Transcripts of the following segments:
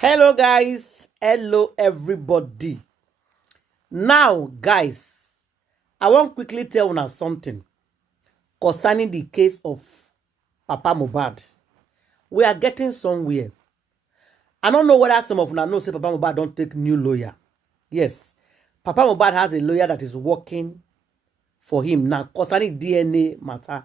Hello guys, hello everybody. Now guys, I want quickly tell una something concerning the case of Papa Mohbad. We are getting somewhere. I don't know whether some of una know say Papa Mohbad don't take new lawyer. Yes, Papa Mohbad has a lawyer that is working for him now concerning DNA matter,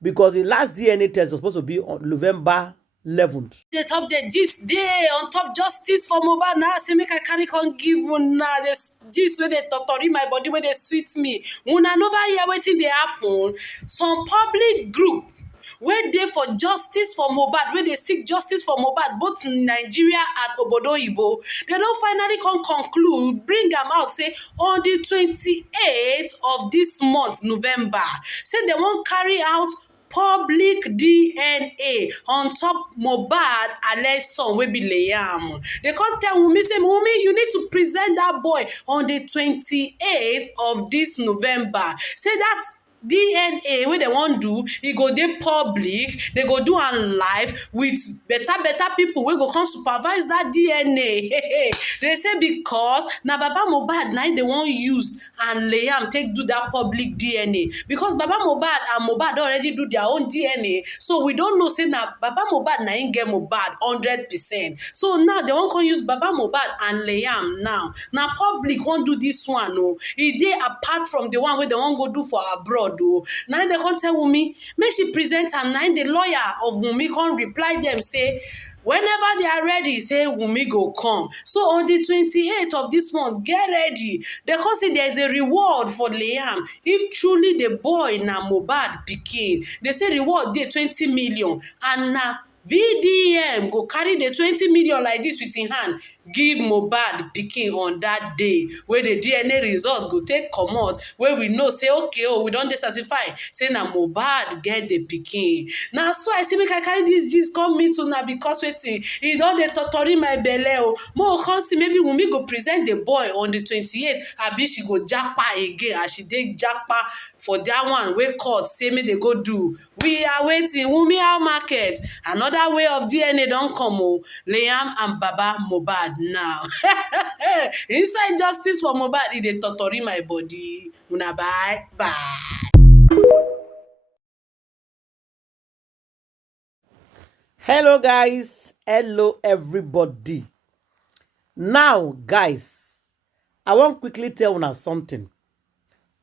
because the last DNA test was supposed to be on November 11th. They top the gist day on top justice for Mohbad now. Say make I carry con give una this gist where they torture my body where they sweet me. Una never hear wetin dey happen. Some public group where they for justice for Mohbad, where they seek justice for Mohbad, both in Nigeria and obodo Iyabo, they don't finally conclude, bring them out, say on the 28th of this month, November, say they won't carry out public DNA on top Mohbad alleged son wey be Liam. They can't tell Wunmi say, Wunmi, you need to present that boy on the 28th of this November. Say that's DNA wey dem wan do, e go dey public, they go do am live with better people wey go come supervise that DNA. They say because na Baba Mohbad na im dey wan use and Liam take do that public DNA, because Baba Mohbad and Mohbad don already do their own DNA, so we don't know say na Baba Mohbad na im get Mohbad 100%. So now they wan come use Baba Mohbad and Liam now. Na public wan do this one o. E dey apart from the one wey dem wan go do for abroad. Now they can't tell Wunmi, make she present am. Now the lawyer of Wunmi can reply them, say, whenever they are ready, say Wunmi go come. So on the 28th of this month, get ready. They can say there is a reward for Liam if truly the boy na Mohbad pikin. They say reward dey 20 million, and na VDM go carry the 20 million like this with in hand, give Mohbad pikin on that day where the DNA result go take comot, where we know say okay, oh, we don dey certify say na Mohbad get the pikin. Now so I say make I carry this gist come meet una, because wetin e don dey totori my belle o. Mo come see maybe Wunmi go present the boy on the 28th, abi she go japa again as she dey japa for that one wey court say make they go do. We are waiting. Wunmi how market. Another way of DNA don come o. Liam and Baba Mohbad now. Inside justice for Mohbad, e dey totori my body. Una bye bye. Hello guys, hello everybody. Now guys, I want quickly tell una something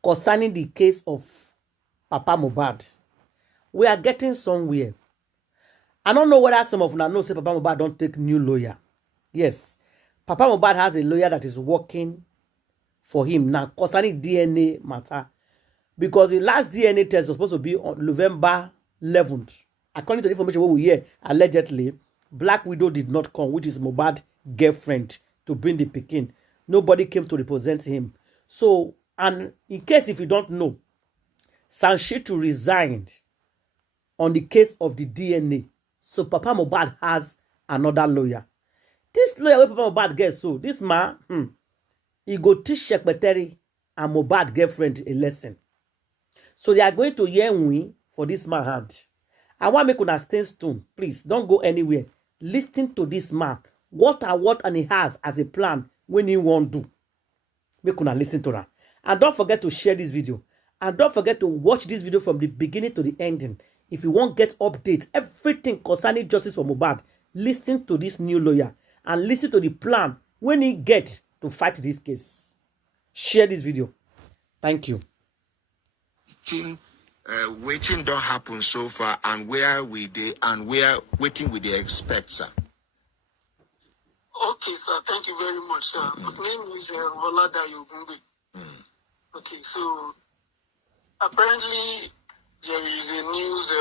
concerning the case of Papa Mohbad. We are getting somewhere. I don't know whether some of una know say Papa Mohbad don't take new lawyer. Yes, Papa Mohbad has a lawyer that is working for him now concerning DNA matter, because the last DNA test was supposed to be on November 11th. According to the information we hear, allegedly, Black Widow did not come, which is Mohbad's girlfriend, to bring the pikin. Nobody came to represent him. So, and in case if you don't know, Sanshitu resigned on the case of the DNA. So Papa Mohbad has another lawyer. This lawyer wey Papa Mohbad gets, so this man, he go teach secretary and Mohbad girlfriend a lesson. So they are going to hear we for this man hand. I want make una stay tuned. Please don't go anywhere. Listen to this man. What and he has as a plan when he won't do. Make una listen to that. And don't forget to share this video. And don't forget to watch this video from the beginning to the ending. If you won't get updates, everything concerning justice for Mohbad, listen to this new lawyer and listen to the plan when he get to fight this case. Share this video. Thank you. Waiting don't happen so far, and where we dey and where waiting we dey expect, sir. Okay, sir. Thank you very much, sir. My name is Oladayo Ogunbe. Okay, so apparently there is a news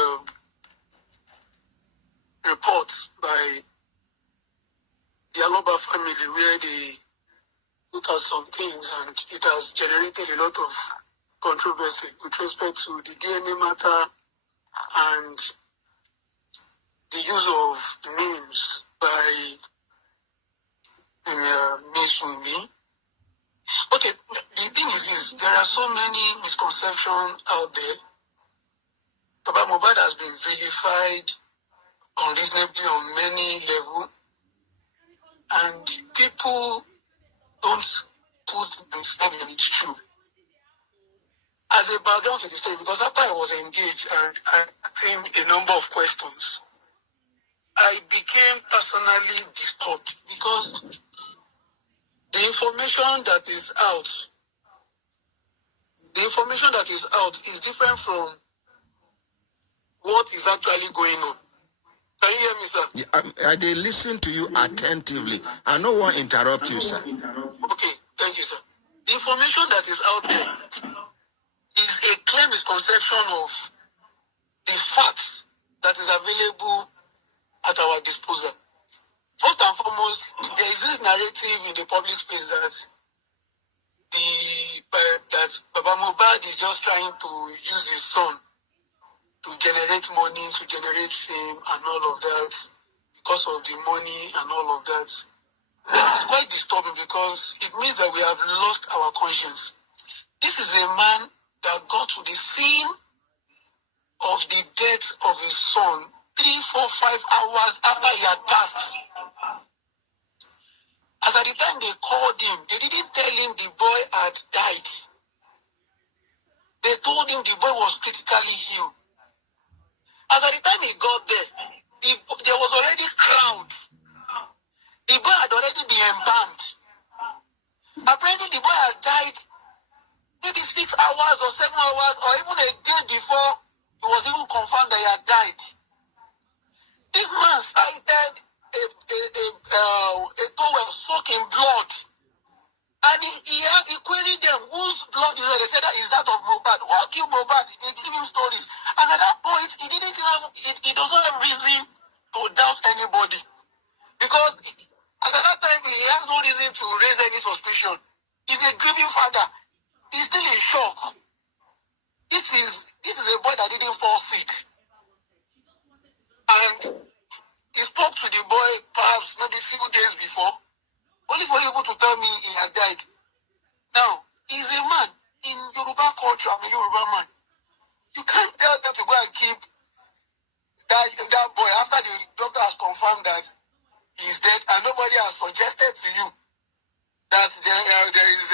report by the Aloba family where they look at some things, and it has generated a lot of controversy with respect to the DNA matter and the use of names by Miss Wunmi. Okay, the thing is this, there are so many misconceptions out there. Baba Mohbad has been vilified unreasonably on many levels. people don't put themselves in it true. As a background to the story, because after I was engaged and I asked him a number of questions, I became personally disturbed because the information that is out, is different from what is actually going on. Can you hear me, sir? Yeah, I did listen to you attentively. I no one interrupt you, sir. Okay, thank you, sir. The information that is out there is a clear misconception of the facts that is available at our disposal. First and foremost, there is this narrative in the public space that that Baba Mohbad is just trying to use his son to generate money, to generate fame, and all of that, because of the money and all of that. It is quite disturbing because it means that we have lost our conscience. This is a man that got to the scene of the death of his son 3, 4, 5 hours after he had passed. As at the time they called him, they didn't tell him the boy had died. They told him the boy was critically ill. As at the time he got there, there was already crowd. The boy had already been embalmed. Apparently the boy had died maybe 6 hours or 7 hours or even a day before it was even confirmed that he had died. This man cited a towel soaked in blood. And he queried them, whose blood is that? They said that is that of Mohbad. What killed Mohbad? They gave him stories. And at that point, he doesn't have reason to doubt anybody. Because at that time, he has no reason to raise any suspicion. He's a grieving father. He's still in shock. This is a boy that didn't fall sick. And he spoke to the boy perhaps maybe a few days before, only for him to tell me he had died. Now, he's a man. In Yoruba culture, I'm a Yoruba man. You can't tell them to go and keep that boy after the doctor has confirmed that he's dead and nobody has suggested to you that there is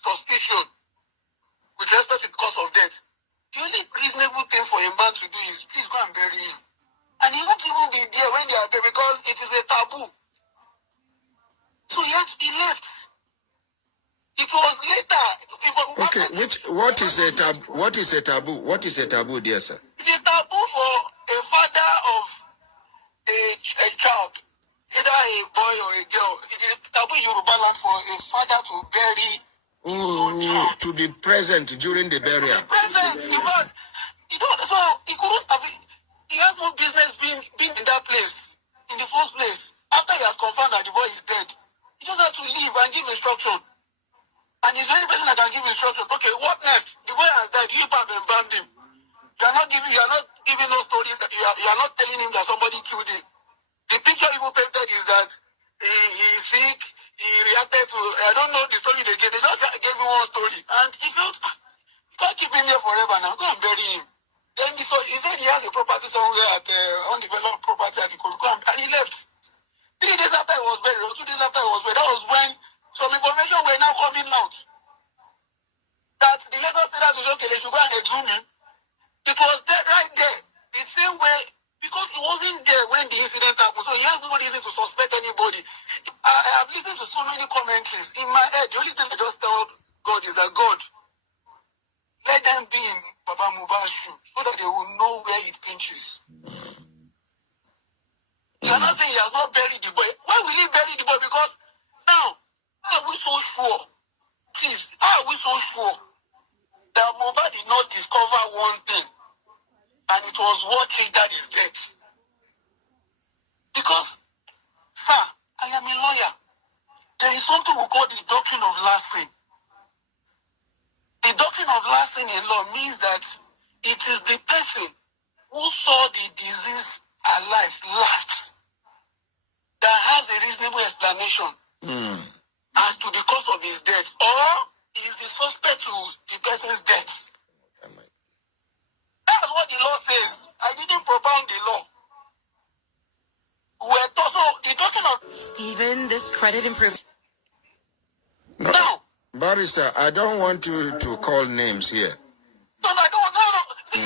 suspicion with respect to the cause of death. The only reasonable thing for a man to do is please go and bury him. And he won't even be there when they are there because it is a taboo. So he left. It was later. Okay, what is a taboo? What is a taboo? What is a taboo, dear sir? It's a taboo for a father of a child, either a boy or a girl. It is a taboo in Yoruba land for a father to bury his own child. To be present during the burial. To be present, he was. So he couldn't have. He has no business being in that place in the first place. After he has confirmed that the boy is dead, he just had to leave and give instruction. And he's the only person that can give instruction. Okay, what next? The boy has died. You have embalmed him. You are not giving no stories. You are not telling him that somebody killed him. The picture you painted is that he's sick. He reacted to. I don't know the story they gave. They just gave him one story, and he felt you can't keep him here forever now. Go and bury him. Then he said he has a property somewhere at undeveloped property at Etiko, and he left. 3 days after he was buried, or 2 days after he was buried, that was when some information were now coming out. That the Lagos State was okay, they should go and exhume him. It was there, right there. The same way, because he wasn't there when the incident happened, so he has no reason to suspect anybody. I have listened to so many commentaries. In my head, the only thing I just tell God is that God, let them be in Baba Mohbad's shoe so that they will know where it pinches. You are not saying he has not buried the boy. Why will he bury the boy? Because now, how are we so sure? Please, how are we so sure that Mohbad did not discover one thing and it was what triggered his death? Because, sir, I am a lawyer. There is something we call the doctrine of last sin. The doctrine of last sin in law means that it is the person who saw the disease alive last that has a reasonable explanation as to the cause of his death, or is the suspect to the person's death. That's what the law says. I didn't propound the law. So the doctrine of Steven, this credit improvement. No, Now, barrister, I don't want you to call names here. no, I don't. No.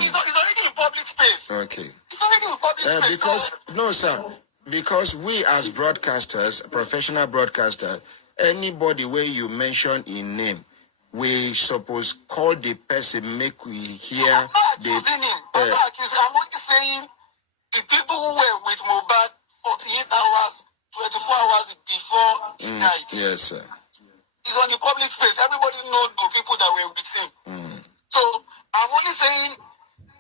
It's already in public space. Okay. It's already in public space. Because, no, sir, because we as broadcasters, professional broadcasters, anybody where you mention in name, we suppose call the person, make we hear I'm not accusing him. the... I'm only saying the people who were with Mohbad 48 hours, 24 hours before he died. Yes, sir. He's on the public space. Everybody knows the people that were with him. So I'm only saying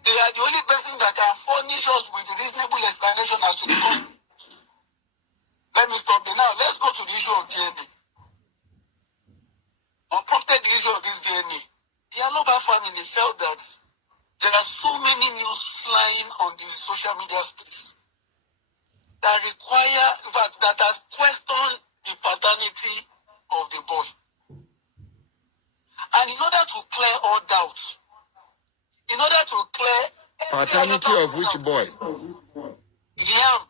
they are the only person that can furnish us with reasonable explanation as to the cause. Let me stop there. Now, let's go to the issue of DNA. Unprompted the issue of this DNA. The Aloba family felt that there are so many news flying on the social media space that require, in fact, that has questioned the paternity of the boy. And in order to clear all doubts, in order to clear Paternity of which boy? Liam,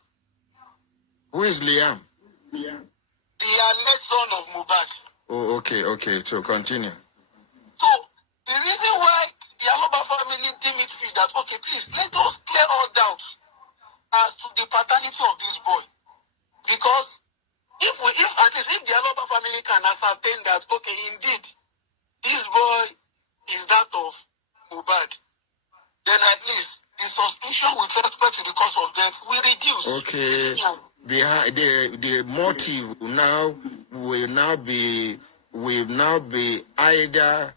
Who is Liam? the alleged son of Mohbad. Oh, okay. So continue. So the reason why the Aloba family deemed it fit that, okay, please let us clear all doubts as to the paternity of this boy. Because if at least if the Aloba family can ascertain that, okay, indeed, this boy is that of Mohbad, then at least the suspicion with respect to the cause of death will reduce. Okay. Behind the motive now will now be either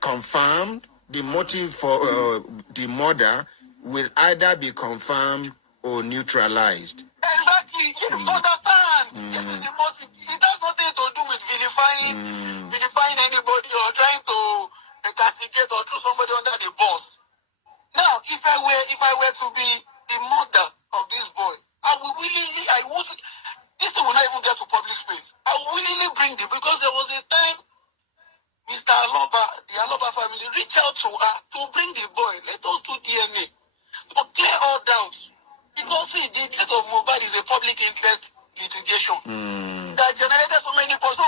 confirmed. The motive for the murder will either be confirmed or neutralized. Exactly. Yes, understand. This is the motive. It has nothing to do with vilifying anybody or trying to castigate or throw somebody under the bus. Now, if I were to be the mother of this boy, this thing will not even get to public space. I will willingly bring it because there was a time Mr. Aloba, the Aloba family, reached out to her to bring the boy. Let us do DNA to clear all doubts. Because see, the death of Mohbad is a public interest litigation that generated so many people. So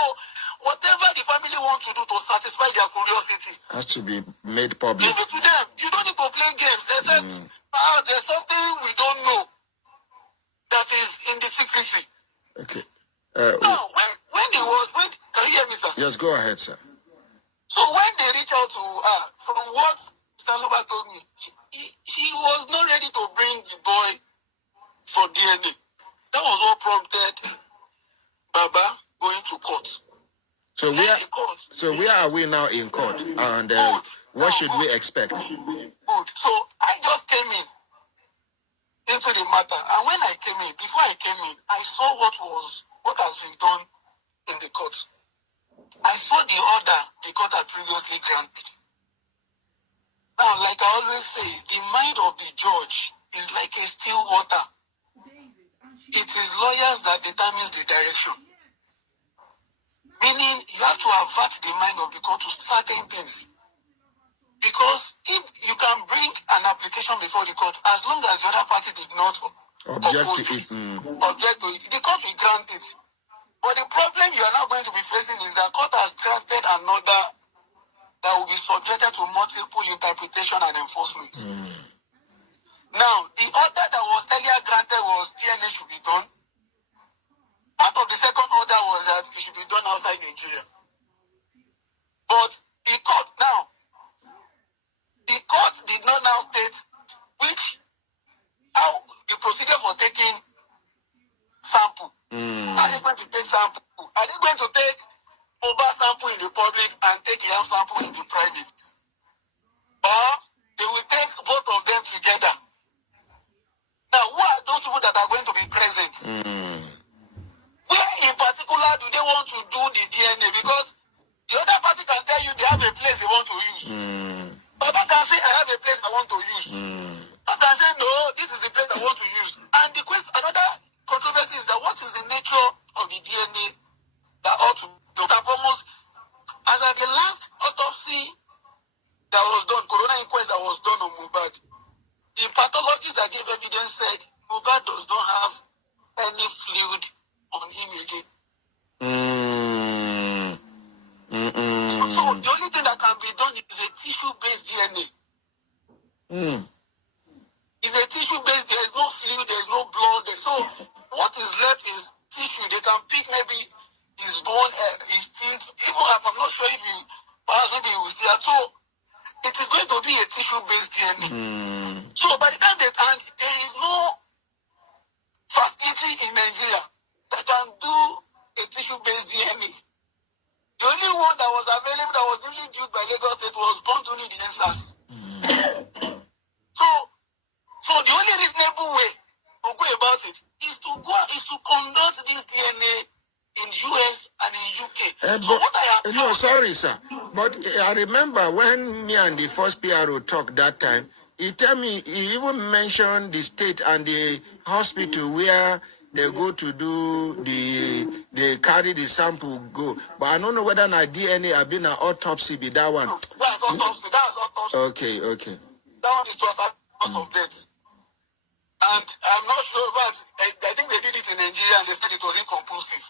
whatever the family wants to do to satisfy their curiosity Has to be made public. leave it to them. You don't need to play games. They said, there's something we don't know that is in the secrecy. Okay. Now, when can you hear me, sir? Yes, go ahead, sir. So when they reach out to her, from what Mr. Loba told me, he was not ready to bring the boy for DNA. That was what prompted Baba going to court. So where are we now in court? And what should we expect? Good. So I just came into the matter, and when I came in, before I came in, I saw what has been done in the court. I saw the order the court had previously granted. Now, like I always say, the mind of the judge is like a still water. It is lawyers that determines the direction. Meaning, you have to avert the mind of the court to certain things. Because if you can bring an application before the court, as long as the other party did not Object to it. the court will grant it. But the problem you are now going to be facing is that court has granted an order that will be subjected to multiple interpretation and enforcement. Now, the order that was earlier granted was DNA should be done. Part of the second order was that it should be done outside Nigeria. But the court did not now state how the procedure for taking sample. Are they going to take sample? Are they going to take over sample in the public and take Yam sample in the private? Or they will take both of them together? Now, who are those people that are going to be present? Where in particular do they want to do the DNA? Because the other party can tell you they have a place they want to use. Baba can say, I have a place I want to use. I can say, no, this is the place I want to use. And the question, another controversy is that what is the nature of the DNA that ought to do? Foremost, as at the last autopsy that was done, corona inquest that was done on Mohbad, the pathologist that gave evidence said Mohbad does not have any fluid on him again. So Mm-mm. the only thing that can be done is a tissue-based DNA. It's a tissue-based. There is no fluid, there is no blood. So what is left is tissue. They can pick maybe his bone, his teeth. Even if I'm not sure if he, perhaps maybe he will still. So it is going to be a tissue-based DNA. So by the time they and there is no facility in Nigeria that can do a tissue-based DNA. The only one that was available that was newly built by Lagos State was born during the census. So the only reasonable way to go about it is to conduct this DNA in US and in UK. So what I have no, sorry, sir. But I remember when me and the first PRO talked that time, he tell me, he even mentioned the state and the hospital where they go to do they carry the sample go. But I don't know whether na DNA have been an autopsy be that one. That's autopsy. That's autopsy. Okay. That one is to cause of death. And I'm not sure, but I think they did it in Nigeria and they said it was inconclusive.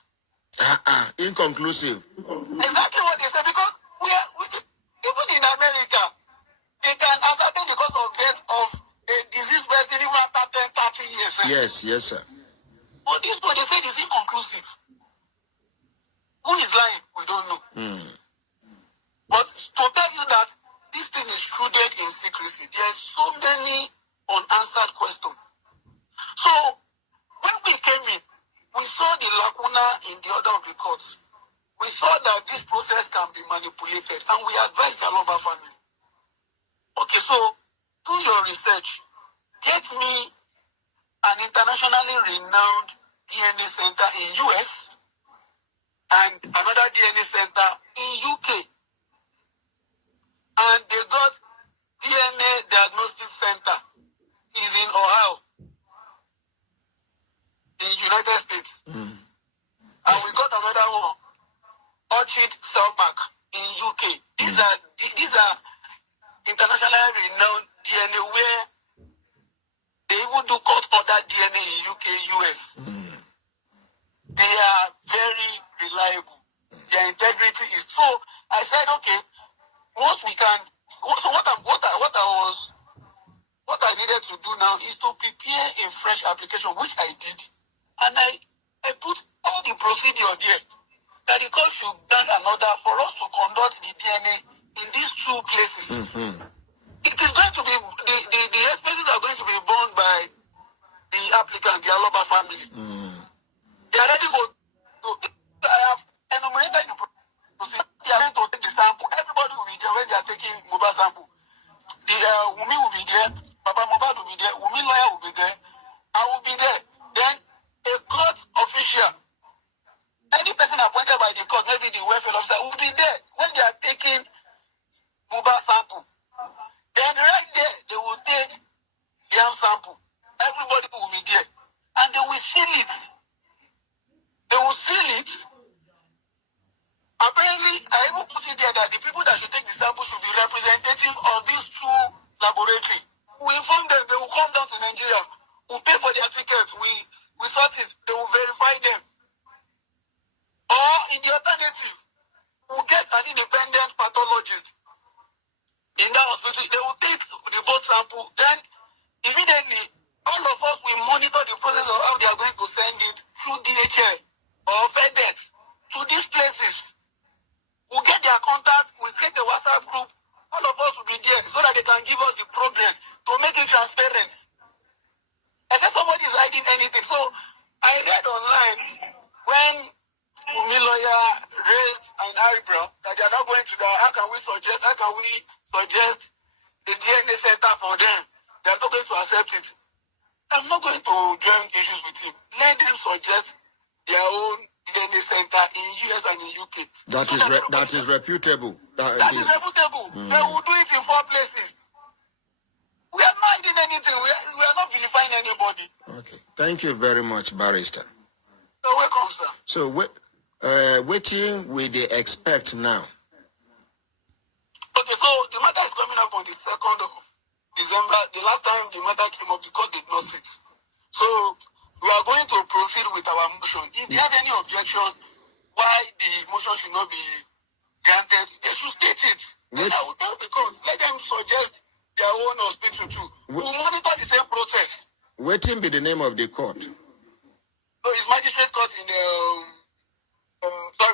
Inconclusive. Exactly what they said, because even in America, they can ascertain the cause of death of a diseased person even after 10, 30 years. Yes, sir. But this one, they said it's inconclusive. Who is lying? We don't know. But to tell you that this thing is shrouded in secrecy, there are so many unanswered questions. So, when we came in, we saw the lacuna in the order of the courts. We saw that this process can be manipulated, and we advised the Aloba family. Okay, so do your research. Get me an internationally renowned DNA center in US and another DNA center in UK. And they got DNA Diagnostic Center is in Ohio, in United States. And we got another one, Orchid Cellmark in UK. These are internationally renowned DNA where they even do cut order DNA in UK, US. They are very reliable. Their integrity is so. I said, okay, once we can. So what I needed to do now is to prepare a fresh application, which I did, and I put all the procedure there. That the court should grant an order for us to conduct the DNA in these two places. It is going to be the expenses are going to be borne by the applicant, the Aloba family. They are ready to. I have enumerated the procedure. They are going to take the sample. Everybody will be there when they are taking Mohbad sample. The Wumi will be there. Papa Mohbad will be there. Wumi lawyer will be there. I will be there. Then a court official, any person appointed by the court, maybe the welfare officer, will be there when they are taking Mohbad sample. Then right there, they will take the arm sample. Everybody will be there. And they will seal it. They will seal it. Apparently, I even put it there that the people that should take the sample should be representative of these two laboratories. We inform them, they will come down to Nigeria. We'll pay for their tickets. We sort it. They will verify them. Or in the alternative, we'll get an independent pathologist in that hospital. They will take the blood sample. Then immediately, all of us will monitor the process of how they are going to send it through DHL or FedEx to these places. We'll get their contact. We'll create a WhatsApp group. All of us will be there so that they can give us the progress to make it transparent. Except somebody is hiding anything. So I read online when Wumi lawyer raised an eyebrow that they are not going to that. How can we suggest the DNA center for them? They are not going to accept it. I'm not going to join issues with him. Let them suggest their own DNA center in US and in UK. That is reputable. That is reputable. They will do it in 4 places. We are not hiding anything. We are not vilifying anybody. Okay. Thank you very much, Barrister. You're welcome, sir. So, waiting will they expect now? Okay, so the matter is coming up on the 2nd of December. The last time the matter came up, the court did not sit. So We are going to proceed with our motion. If they have any objection why the motion should not be granted, they should state it. Then I will tell the court. Let them suggest their own hospital too. We will monitor the same process. Waiting be the name of the court. So it's magistrate court in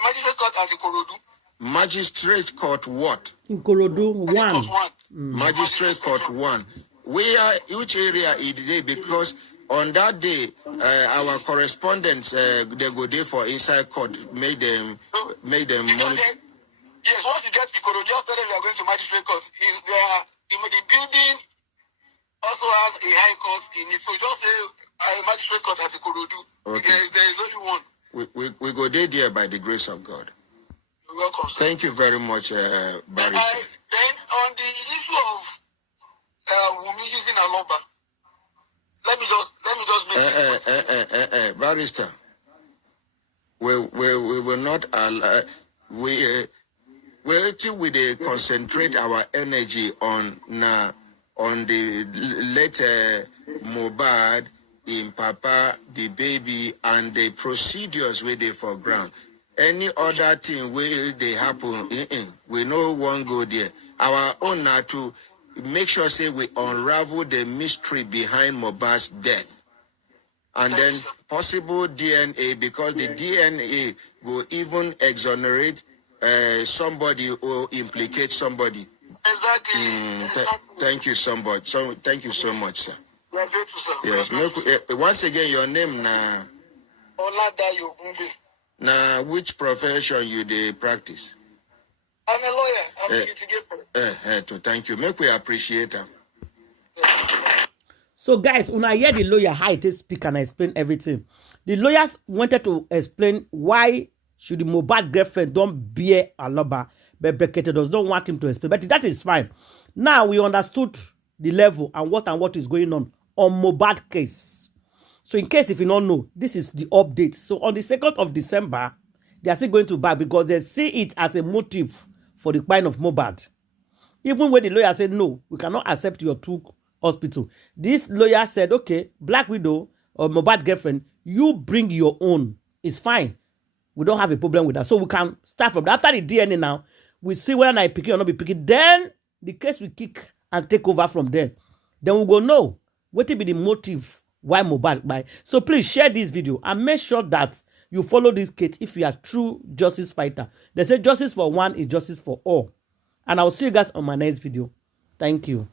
magistrate court at Ikorodu. Magistrate court what? In Korodu 1. Magistrate court 1. Where, which area is it? Because on that day, our correspondents, they go there for inside court, make them monitor. Yes, once you get to Ikorodu, just tell them we are going to magistrate court. Is there, the building also has a high court in it. So just say magistrate court at Ikorodu. Okay. There is only one. We go there by the grace of God. You're welcome, sir. Thank you very much, Barrister. Then on the issue of Wumi using a lumber, let me just make this point. Barrister, we will not allow, we concentrate our energy on the late Mohbad, in Papa, the baby, and the procedures where they for ground. Any other thing where they happen, we no one go there. Our own now to make sure say we unravel the mystery behind Mohbad's death. And then possible DNA, because the DNA will even exonerate somebody or implicate somebody. Exactly. Thank you so much. Thank you so much, sir. Yes. Once again, your name na. Now, which profession you dey practice? I'm a lawyer. I'm a litigator. Thank you. Make we appreciate them. So, guys, when I hear the lawyer how it is speak and explain everything, the lawyers wanted to explain why should the Mohbad girlfriend don't bear a lover, but Bekete does not want him to explain. But that is fine. Now we understood the level and what is going on Mohbad case. So in case if you don't know, this is the update. So on the 2nd of December, they are still going to back because they see it as a motive for the crime of Mohbad. Even when the lawyer said, no, we cannot accept your two hospital. This lawyer said, okay, Black Widow or Mohbad girlfriend, you bring your own. It's fine. We don't have a problem with that. So we can start from that. After the DNA now, we see whether I pick it or not be pick it. Then the case will kick and take over from there. Then we go know what will be the motive why Mohbad buy. So please share this video and make sure that you follow this case if you are true justice fighter. They say justice for one is justice for all. And I'll see you guys on my next video. Thank you.